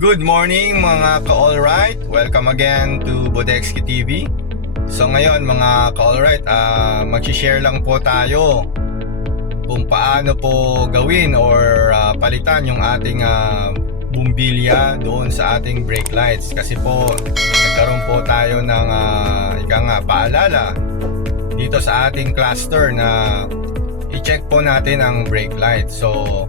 Good morning mga ka-alright. Welcome again to Bodexki TV. So ngayon mga ka-alright, mag-share lang po tayo kung paano po gawin or palitan yung ating bumbilya doon sa ating brake lights. Kasi po nagkaroon po tayo ng paalala dito sa ating cluster na i-check po natin ang brake light. So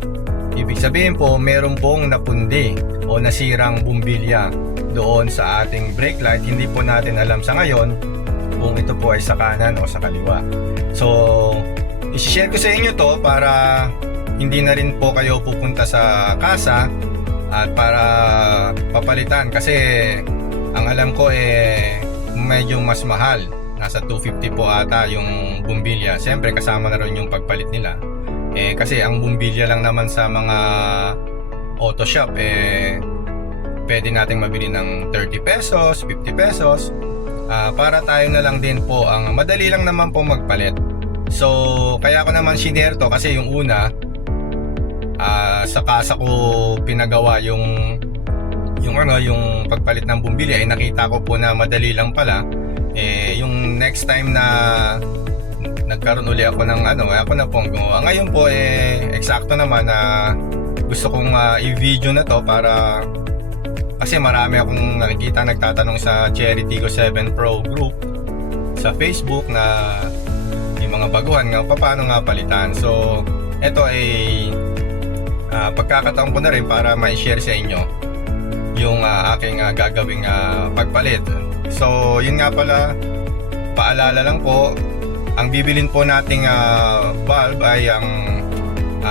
ibig sabihin po meron pong napundi o nasirang bumbilya doon sa ating brake light. Hindi po natin alam sa ngayon kung ito po ay sa kanan o sa kaliwa. So i-share ko sa inyo to para hindi na rin po kayo pupunta sa kasa at para papalitan, kasi ang alam ko medyo mas mahal. Nasa 250 po ata yung bumbilya. Siyempre kasama na rin yung pagpalit nila. Kasi ang bumbilya lang naman sa mga auto shop pwede nating mabili ng 30 pesos, 50 pesos. Para tayo na lang din po, ang madali lang naman po magpalit. So kaya ko naman shinare to kasi yung una sa kasa ko pinagawa yung pagpalit ng bumbilya, nakita ko po na madali lang pala. Yung next time na nagkaroon uli ako ng ako na pong gumawa. Ngayon po eksakto naman na gusto kong i-video na to para kasi marami akong nakikita nagtatanong sa Cherry Tiggo 7 Pro group sa Facebook na yung mga baguhan nga paano nga palitan. So ito pagkakataon ko na rin para ma-share sa inyo yung aking gagawing pagpalit. So yun nga pala, paalala lang po, ang bibilin po nating valve ay ang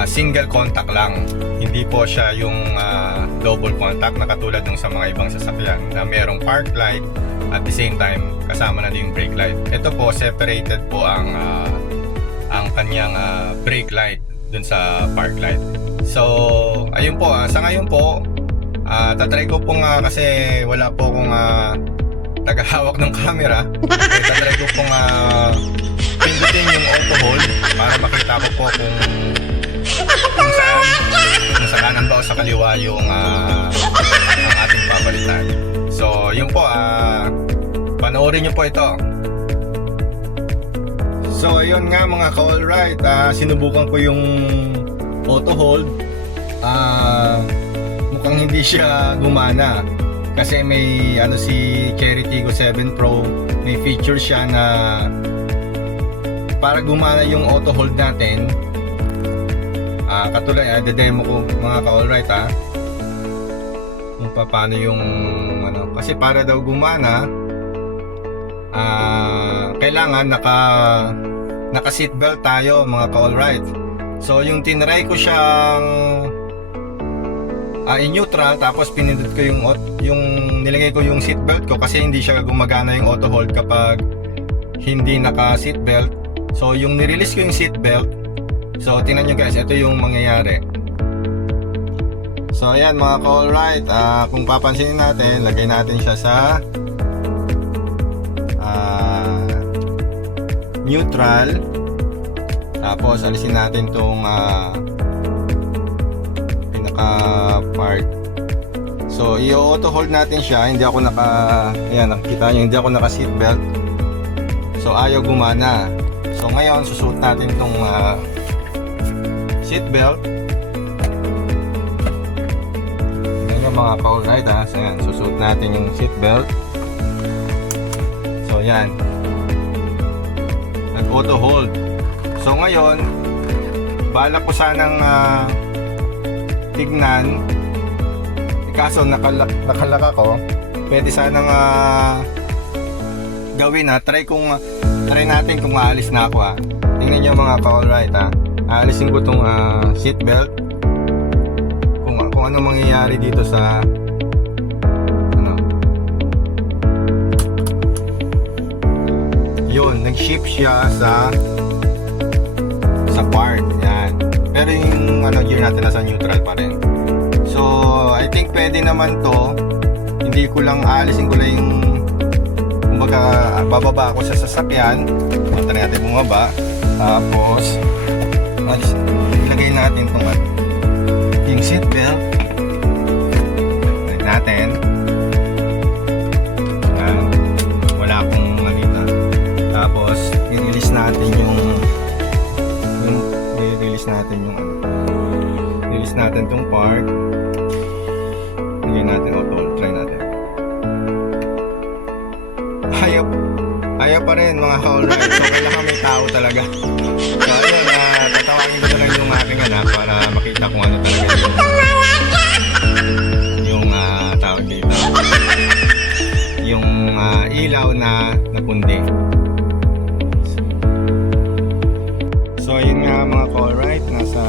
single contact lang. Hindi po siya yung double contact na katulad ng sa mga ibang sasakyan na merong park light at the same time kasama na din yung brake light. Ito po separated po ang kanyang brake light dun sa park light. So ayun po, sa ngayon po tatry ko pong kasi wala po akong tagahawak ng camera. Tatry ko pong pindutin yung auto hold para makita ko po kung sa kanan ba o sa kaliwa yung ang ating papalitan. So yun po, panoorin nyo po ito. So ayun nga mga ka-alright, sinubukan ko yung auto hold. Mukhang hindi siya gumana kasi may si Cherry Tiggo 7 Pro, may feature siya na para gumana yung auto hold natin. Katulad demo ko mga ka-alright kung paano yung kasi para daw gumana kailangan naka seatbelt tayo mga ka-alright. So yung tinry ko siyang in neutral, tapos pinindot ko yung nilagay ko yung seatbelt ko kasi hindi siya gumagana yung auto hold kapag hindi naka seatbelt. So yung nirelease ko yung seatbelt, so tingnan nyo guys, ito yung mangyayari. So ayan mga ka-alright, kung papansinin natin, lagay natin siya sa neutral, tapos alisin natin tong pinaka part. So i-auto hold natin siya, hindi ako nakikita nyo, hindi ako naka seatbelt, so ayaw gumana. So ngayon susuot natin tong seatbelt. Ganyan mga ka-alright so yan, susuot natin yung seatbelt. So yan, nag-auto hold. So ngayon balak ko sanang tignan, kaso nakalaka ko. Pwede sanang gawin try natin kung aalis na ako Tingnan nyo mga ka-alright aalisin ko tong seatbelt, kung ano mangyayari dito sa yun, nag-shift siya sa park yan, pero yung gear natin nasa neutral pa rin. So I think pwede naman to, hindi ko lang aalisin ko lang yung bababa ako sa sasakyan, punta natin bumaba, tapos ilagay natin yung seatbelt. natin mga ka-alright. So kailangan may tao talaga. So ayun, tatawagin ko na lang yung aking anak para makita kung ano talaga yung tawag dito. Yung ilaw na napundi. So ayun nga mga ka-alright, nasa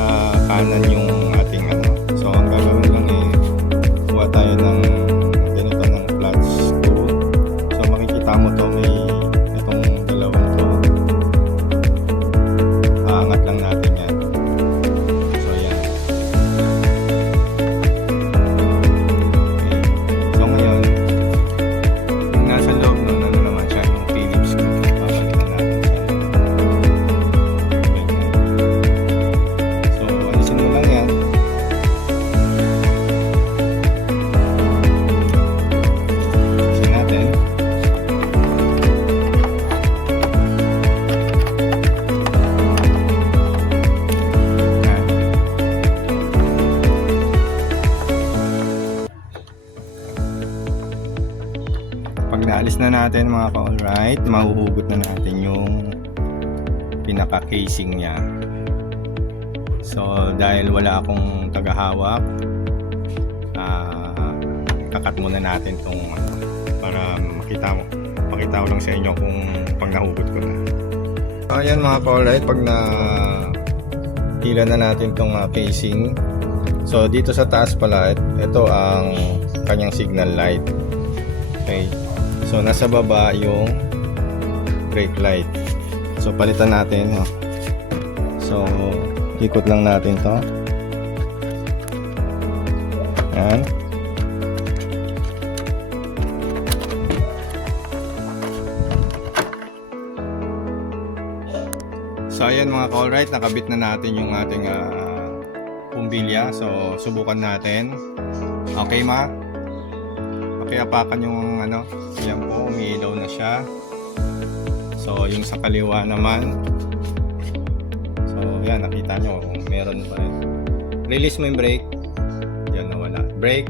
kanan yung ating ano. So ang gagawin lang kuha tayo ng ganito ng flat screw. So makikita mo to, may itong dalawang to. Aangat lang natin yan. So yan. Okay. So ngayon, yung nasa loob nun, ano naman siya, yung Phillips screw. Papalitan natin siya. So alisin mo lang yan. Alisin natin. Yan. Pag naalis na natin mga ka-alright, mahuhugot na natin yung pinaka-casing niya. So dahil wala akong tagahawak, kakat muna natin tong para makita ko lang sa inyo kung pag nahugot ko na. So ayan mga ka-alright, pag na hila na natin tong casing. So dito sa taas pala, ito ang kanyang signal light. Okay. So nasa baba yung brake light. So palitan natin. So ikot lang natin to. Yan. So ayan mga ka-alright, nakabit na natin yung ating pumbilya. So subukan natin. Okay ma? Okay, apakan yung ano. Yan po, umiilaw na siya. So yung sa kaliwa naman, so yan, nakita nyo meron pa rin. Release mo yung brake. Yan, nawala. Brake.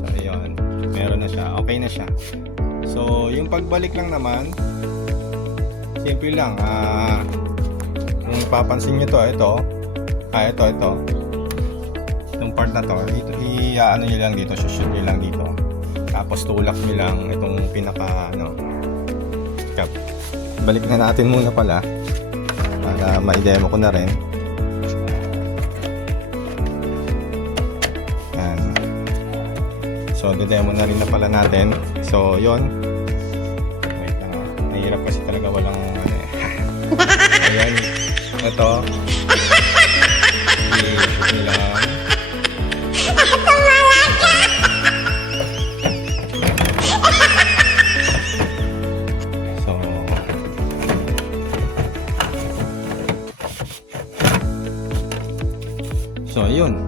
So ayun, meron na siya. Okay na siya. So yung pagbalik lang naman, simple lang. Kung papansin nyo to, ito itong part na to, dito ano nyo lang dito, shoot nyo lang dito, tapos tulak nyo lang itong pinaka cap. Balik na natin muna pala para ma-demo ko na rin. Yan. So demo na rin na pala natin. So yon, wait lang, nahirap kasi talaga, walang ayan, ito i-shoot nyo lang. So ayun,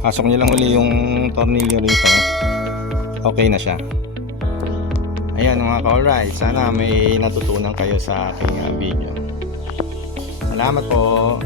pasok nyo lang uli yung tornilyo rito. Okay na siya. Ayan mga ka-alright, sana may natutunan kayo sa aking video. Salamat po.